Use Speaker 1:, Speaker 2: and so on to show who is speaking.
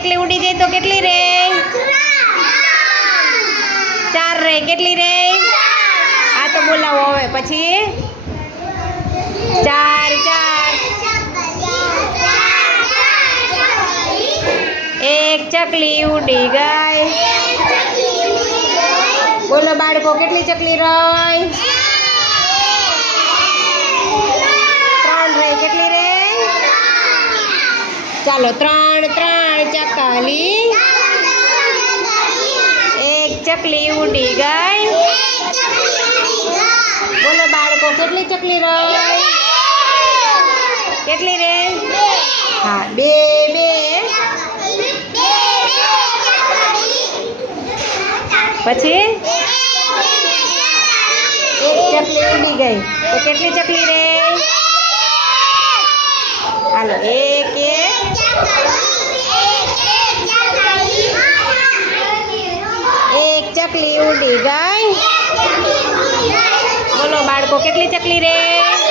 Speaker 1: ચકલી ઉડી જાય તો કેટલી રે ચાર રે કેટલી રે આ તો બોલાવો હવે પછી ચાર ચાર એક ચકલી ઉડી ગઈ બોલો બાળકો કેટલી ચકલી રહી ચાલો 3 3 ચકલી ચાલી એક ચકલી ઉડી ગઈ એક ચકલી રહી ગઈ બોલો બારકો કેટલી ચકલી રહી કેટલી રહી હા 2 2 ચકલી દે દે ચકલી પછી એક ચકલી ઉડી ગઈ તો કેટલી ચકલી રહી एक चकली उड़ी गई बोलो बाड़को के चकली रे